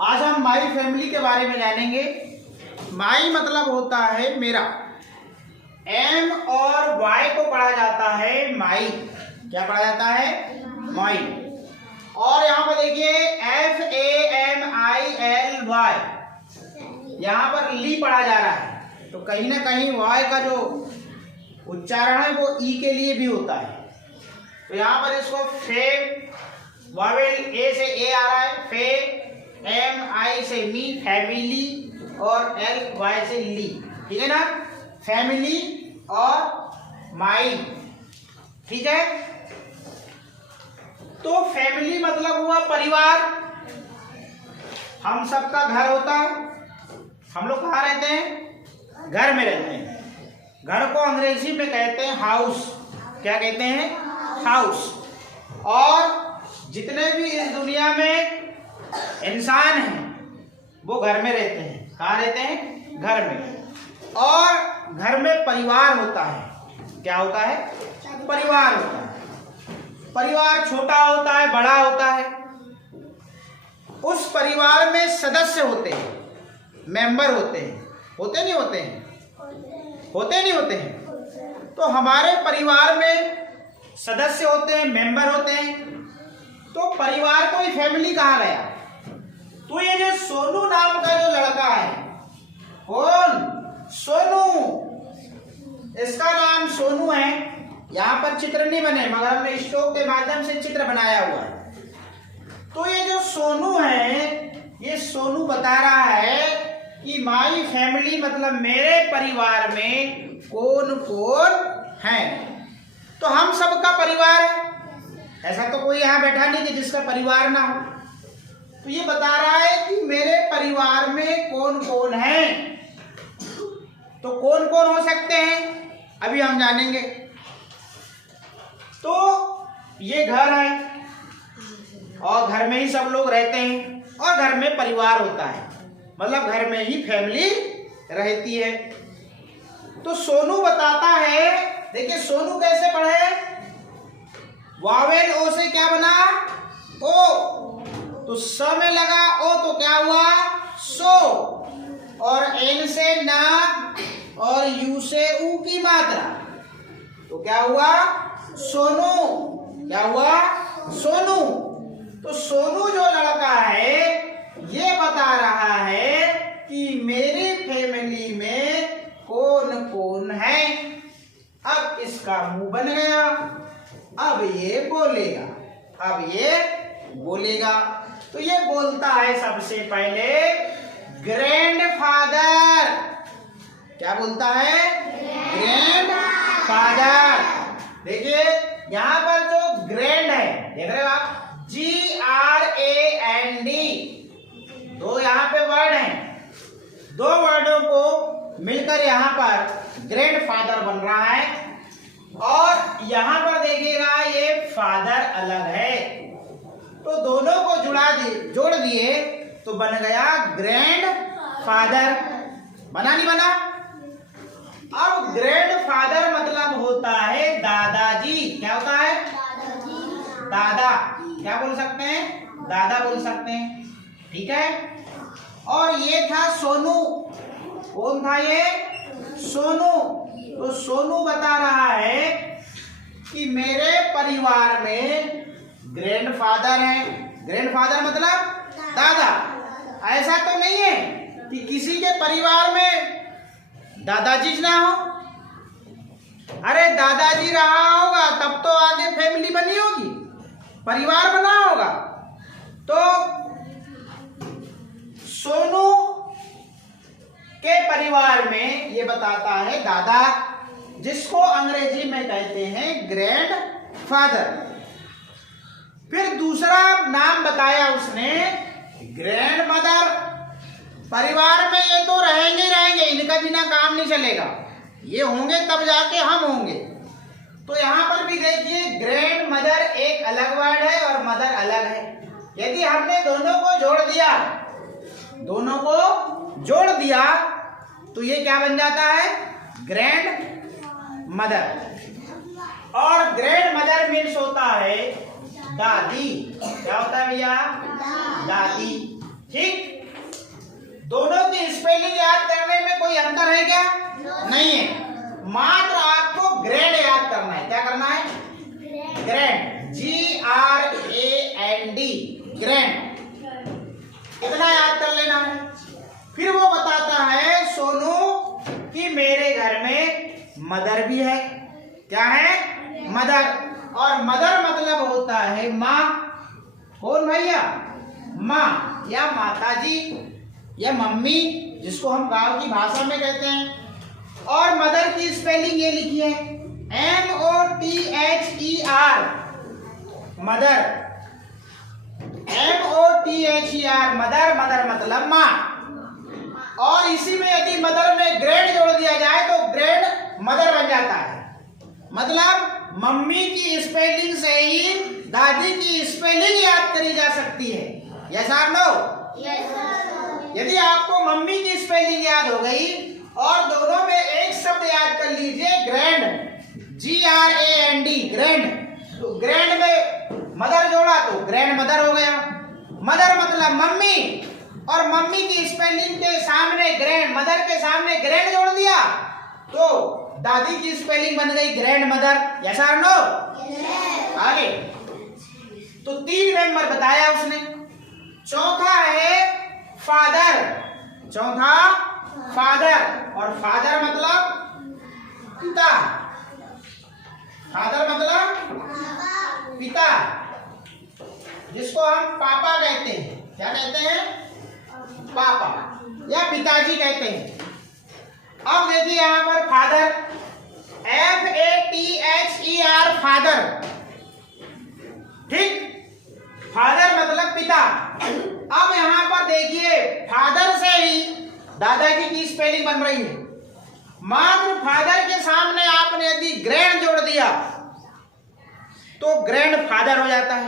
आज हम my family के बारे में जानेंगे। माई मतलब होता है मेरा। एम और वाई को पढ़ा जाता है माई। क्या पढ़ा जाता है? माई। और यहाँ पर देखिए FAMILY, यहाँ पर ली पढ़ा जा रहा है, तो कहीं ना कहीं वाई का जो उच्चारण है वो ई के लिए भी होता है। तो यहाँ पर इसको वावेल ए से ए आ रहा है, MI से मी, फैमिली, और LY से ली। ठीक है ना? फैमिली और माई। ठीक है? तो फैमिली मतलब हुआ परिवार। हम सबका घर होता है। हम लोग कहाँ रहते हैं? घर में रहते हैं। घर को अंग्रेजी में कहते हैं हाउस। क्या कहते हैं? हाउस। और जितने भी इस दुनिया में इंसान हैं वो घर में रहते हैं। कहाँ रहते हैं? घर में। और घर में परिवार होता है। क्या होता है? परिवार होता है। परिवार छोटा होता है, बड़ा होता है। उस परिवार में सदस्य होते हैं, मेंबर होते हैं। होते नहीं होते हैं? होते नहीं होते हैं? तो हमारे परिवार में सदस्य होते हैं, मेंबर होते हैं। तो परिवार को ही फैमिली कहा गया। तो ये जो सोनू नाम का जो लड़का है, कौन? सोनू। इसका नाम सोनू है। यहाँ पर चित्र नहीं बने, मगर हमने स्ट्रोक के माध्यम से चित्र बनाया हुआ है। तो ये जो सोनू है, ये सोनू बता रहा है कि माई फैमिली मतलब मेरे परिवार में कौन कौन है। तो हम सबका परिवार है। ऐसा तो कोई यहाँ बैठा नहीं कि जिसका परिवार ना हो। तो ये बता रहा है कि मेरे परिवार में कौन कौन है। तो कौन कौन हो सकते हैं अभी हम जानेंगे। तो ये घर है और घर में ही सब लोग रहते हैं और घर में परिवार होता है, मतलब घर में ही फैमिली रहती है। तो सोनू बताता है, देखिए सोनू कैसे पढ़े। वावेल ओ से क्या बना? ओ। तो स में लगा ओ तो क्या हुआ? सो। और एन से ना और यू से ऊ की मात्रा, तो क्या हुआ? सोनू। क्या हुआ? सोनू। तो सोनू जो लड़का है ये बता रहा है कि मेरी फैमिली में कौन कौन है। अब इसका मुंह बन गया। अब ये बोलेगा। अब ये बोलेगा। तो ये बोलता है सबसे पहले ग्रैंडफादर। क्या बोलता है? ग्रैंडफादर। देखिए यहां पर जो ग्रैंड है, देख रहे हो आप? GRAND। दो यहाँ पे वर्ड हैं। दो वर्डों को मिलकर यहाँ पर ग्रैंडफादर बन रहा है। और यहाँ पर देखिएगा ये फादर अलग है, तो दोनों को जोड़ दिए तो बन गया ग्रैंडफादर। बना नहीं बना? अब ग्रैंडफादर मतलब होता है दादाजी। क्या होता है? दादा। क्या बोल सकते हैं? दादा बोल सकते हैं। ठीक है? और ये था सोनू। कौन था ये? सोनू। तो सोनू बता रहा है कि मेरे परिवार में ग्रैंडफादर है। ग्रैंडफादर मतलब दादा। ऐसा तो नहीं है कि किसी के परिवार में दादाजी ना हो। अरे दादाजी रहा होगा तब तो आगे फैमिली बनी होगी, परिवार बना होगा। तो सोनू के परिवार में ये बताता है दादा, जिसको अंग्रेजी में कहते हैं ग्रैंडफादर। फिर दूसरा नाम बताया उसने ग्रैंडमदर। परिवार में ये तो रहेंगे रहेंगे, इनका बिना काम नहीं चलेगा। ये होंगे तब जाके हम होंगे। तो यहाँ पर भी देखिए ग्रैंडमदर एक अलग वर्ड है और मदर अलग है। यदि हमने दोनों को जोड़ दिया तो ये क्या बन जाता है? ग्रैंडमदर। और ग्रैंडमदर मीन्स होता है दादी। क्या होता है भैया? दादी। ठीक। है क्या? नहीं है। मात्र आपको ग्रैंड याद करना है। क्या करना है? Grand, GRAND, grand. इतना याद कर लेना है। फिर वो बताता है सोनू कि मेरे घर में मदर भी है। क्या है? मदर। और मदर मतलब होता है माँ। कौन भैया? माँ या माताजी या मम्मी, जिसको हम गांव की भाषा में कहते हैं। और मदर की स्पेलिंग ये लिखी है MOTHER, mother. MOTHER, mother. Mother मतलब माँ। और इसी में यदि मदर में ग्रैंड जोड़ दिया जाए तो ग्रैंड मदर बन जाता है। मतलब मम्मी की स्पेलिंग से ही दादी की स्पेलिंग याद करी जा सकती है। यस और नो? यदि आपको मम्मी की स्पेलिंग याद हो गई और दोनों में एक शब्द याद कर लीजिए, ग्रैंड, GRAND, ग्रैंड। तो ग्रैंड में मदर जोड़ा तो ग्रैंड मदर हो गया। मदर मतलब मम्मी, और मम्मी की स्पेलिंग के सामने ग्रैंड, मदर के सामने ग्रैंड जोड़ दिया तो दादी की स्पेलिंग बन गई ग्रैंड मदर। यस और नो? आगे तो 3 मेंबर बताया उसने। चौथा है फादर। चौथा फादर, और फादर मतलब पिता। फादर मतलब पिता, जिसको हम पापा कहते हैं। क्या कहते हैं? पापा या पिताजी कहते हैं। अब देखिए यहां पर फादर, FATHER, फादर। ठीक, फादर मतलब पिता। अब यहां पर देखिए फादर से ही दादाजी की स्पेलिंग बन रही है। मात्र फादर के सामने आपने यदि ग्रैंड जोड़ दिया तो ग्रैंड फादर हो जाता है।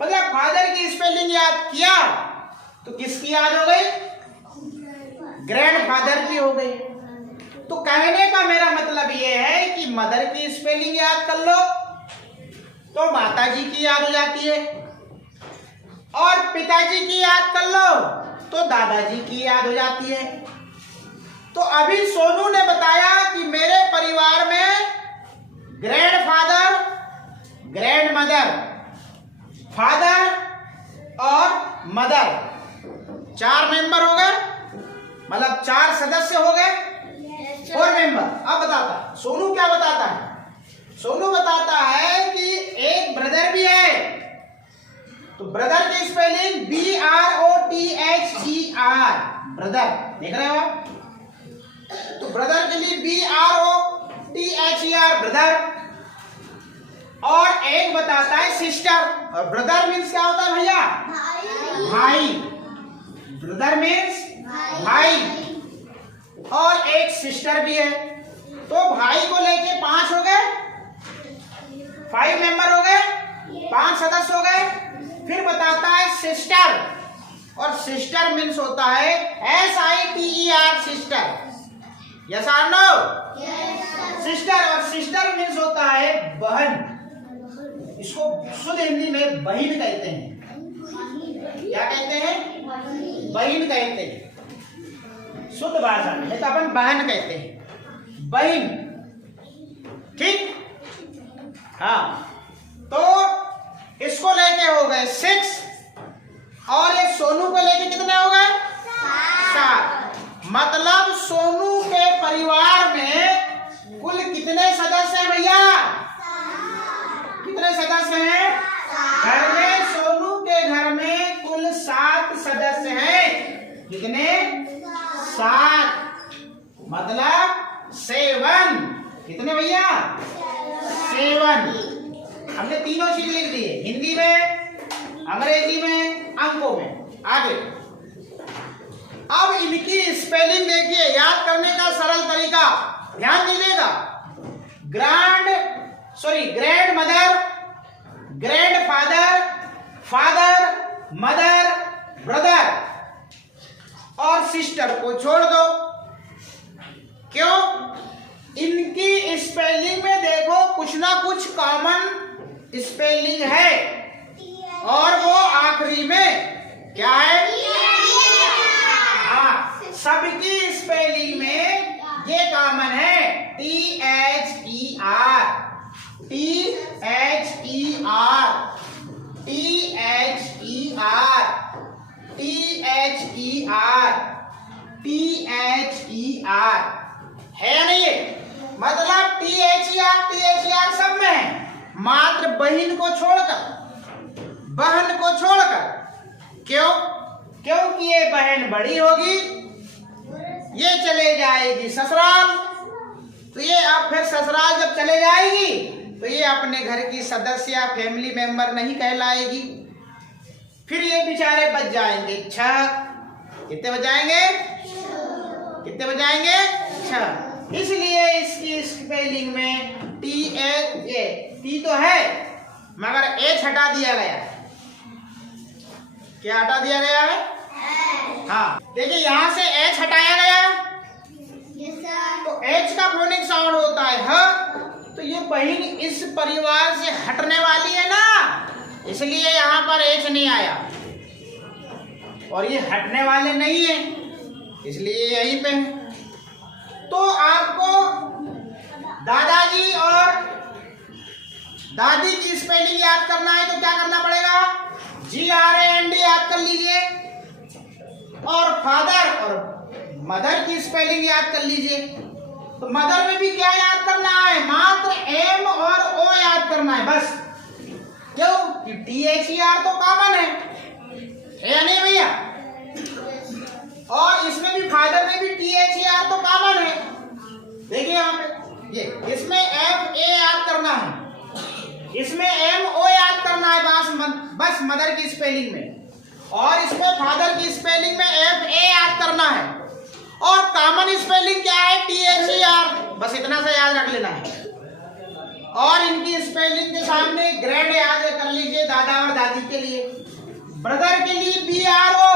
मतलब फादर की स्पेलिंग याद किया तो किसकी याद हो गई? ग्रैंड फादर की हो गई। तो कहने का मेरा मतलब यह है कि मदर की स्पेलिंग याद कर लो तो माताजी की याद हो जाती है, और पिताजी की याद कर लो तो दादाजी की याद हो जाती है। तो अभी सोनू ने बताया कि मेरे परिवार में grand father, grand mother, father और मदर 4 मेंबर हो गए, मतलब 4 सदस्य हो गए। 4 मेंबर। अब बताता सोनू क्या बताता है? सोनू बताता है कि एक ब्रदर भी है। तो ब्रदर की स्पेलिंग BROTHER, ब्रदर। देख रहे हो आप? तो ब्रदर के लिए BROTHER, ब्रदर। और एक बताता है सिस्टर। और ब्रदर मीन्स क्या होता है भैया? भाई। ब्रदर मीन्स भाई। और एक सिस्टर भी है। तो भाई को लेके 5 हो गए, 5 मेंबर हो गए, 5 सदस्य हो गए। फिर बताता है सिस्टर, और सिस्टर मीन्स होता है SITER, सिस्टर। यस और नो? सिस्टर। और सिस्टर मीन्स होता है बहन। इसको शुद्ध हिंदी में बहन कहते हैं। क्या कहते हैं? बहन कहते हैं शुद्ध भाषा में। तो अपन बहन कहते हैं, बहन। ठीक, हाँ। तो इसको लेके हो गए 6, और ये सोनू को लेके कितने हो गए? 7। मतलब सोनू के परिवार में कुल कितने सदस्य हैं भैया? कितने सदस्य हैं घर में? सोनू के घर में कुल 7 सदस्य हैं। कितने? 7, मतलब 7। कितने भैया? 7। हमने तीनों चीज लिख दी है, हिंदी में, अंग्रेजी में, अंकों में। आगे अब इनकी स्पेलिंग देखिए, याद करने का सरल तरीका ध्यान दीजिएगा। Grand mother, grand father, father, mother, brother और सिस्टर को छोड़ दो। क्यों? इनकी स्पेलिंग में देखो कुछ ना कुछ कॉमन स्पेलिंग है, और वो आखिरी में क्या है? हाँ, सबकी स्पेलिंग में ये THER, है या नहीं है? मतलब THER सब में है, मात्र बहन को छोड़कर। क्यों? क्योंकि ये बहन बड़ी होगी, ये चले जाएगी ससुराल, तो ये अब फिर ससुराल जब चले जाएगी तो ये अपने घर की सदस्य फैमिली मेंबर नहीं कहलाएगी, फिर ये बेचारे बच जाएंगे 6। कितने बजाएंगे 6। इसलिए इसकी स्पेलिंग में टी तो है मगर एच हटा दिया गया। क्या हटा दिया गया है? हाँ, देखिए यहां से एच हटाया गया तो एच का फोनिक साउंड होता है ह। तो ये बहन इस परिवार से हटने वाली है ना, इसलिए यहाँ पर एच नहीं आया, और ये हटने वाले नहीं है इसलिए यहीं पे है। तो आपको दादाजी और दादी की स्पेलिंग याद करना है तो क्या करना पड़ेगा? GRAND याद कर लीजिए, और फादर और मदर की स्पेलिंग याद कर लीजिए। तो मदर में भी क्या याद करना है? मात्र M और O याद करना है बस। क्यों? कि THER तो कॉमन है या नहीं भैया? और इसमें भी फादर में भी THER तो कॉमन है। देखिए यहाँ पे ये इसमें FA याद करना है, इसमें MO याद करना है बस मदर की स्पेलिंग में, और इसमें फादर की स्पेलिंग में FA याद करना है, और कॉमन स्पेलिंग क्या है? THER, बस इतना सा याद रख लेना है। और इनकी स्पेलिंग के सामने ग्रैंड याद कर लीजिए दादा और दादी के लिए, ब्रदर के लिए BRO,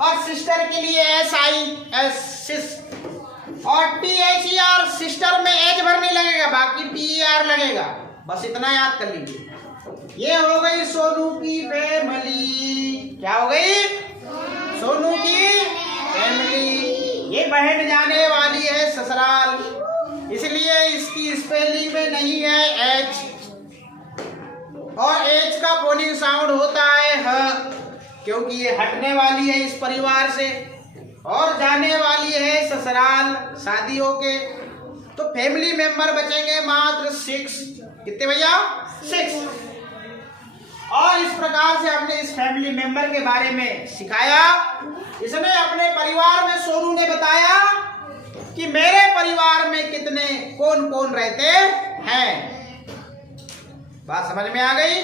और सिस्टर के लिए SIS, और THER सिस्टर में H भरने लगेगा, बाकी PER लगेगा, बस इतना याद कर लीजिए। ये हो गई सोनू की फैमिली। क्या हो गई? सोनू की फैमिली। ये बहन जाने वाली है ससुराल, इसलिए इसकी स्पेलिंग में नहीं है H, और H का फोनिक साउंड होता है ह, क्योंकि ये हटने वाली है इस परिवार से और जाने वाली है ससुराल शादी होके। तो फैमिली मेंबर बचेंगे मात्र 6। कितने भैया? 6। और इस प्रकार से हमने इस फैमिली मेंबर के बारे में सिखाया। इसमें अपने परिवार में सोनू ने बताया कि मेरे परिवार में कितने कौन कौन रहते हैं। बात समझ में आ गई?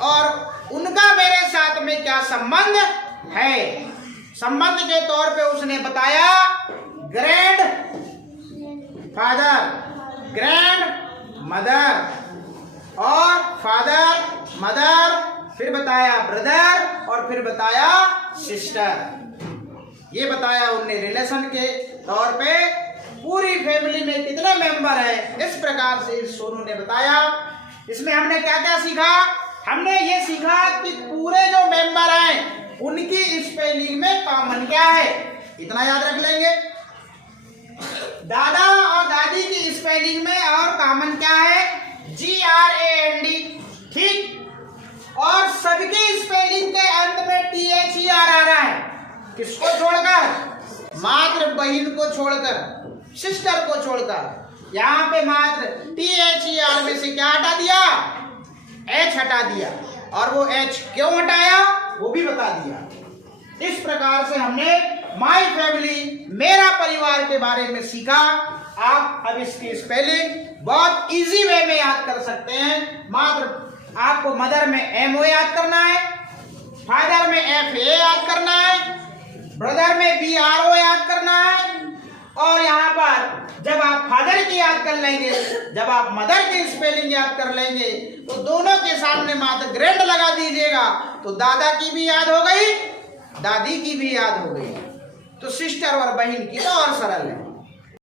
और उनका मेरे साथ में क्या संबंध है। संबंध के तौर पे उसने बताया ग्रैंड फादर, ग्रैंड मदर, और फादर मदर, फिर बताया ब्रदर, और फिर बताया सिस्टर। ये बताया उनने रिलेशन के तौर पे पूरी फैमिली में कितने मेंबर है, इस प्रकार से सोनू ने बताया। इसमें हमने क्या क्या सीखा? हमने ये सीखा कि पूरे जो मेंबर हैं उनकी स्पेलिंग में कॉमन क्या है, इतना याद रख लेंगे। दादा और दादी की स्पेलिंग में और कॉमन क्या है? GRAND, ठीक। और सबकी स्पेलिंग के अंत में THER आ रहा है। किसको छोड़कर? मात्र बहन को छोड़कर, सिस्टर को छोड़कर। यहाँ पे मात्र THER में से क्या हटा दिया? H हटा दिया, और वो H क्यों हटाया वो भी बता दिया। इस प्रकार से हमने माई फैमिली, मेरा परिवार के बारे में सीखा। आप अब इसकी स्पेलिंग बहुत इजी वे में याद कर सकते हैं। मात्र आपको मदर में MO याद करना है, फादर में FA याद करना है, ब्रदर में BRO याद करना है, और यहाँ पर जब आप फादर की याद कर लेंगे, जब आप मदर की स्पेलिंग याद कर लेंगे, तो दोनों के सामने मात्र ग्रैंड लगा दीजिएगा, तो दादा की भी याद हो गई, दादी की भी याद हो गई, तो सिस्टर और बहन की तो और सरल है।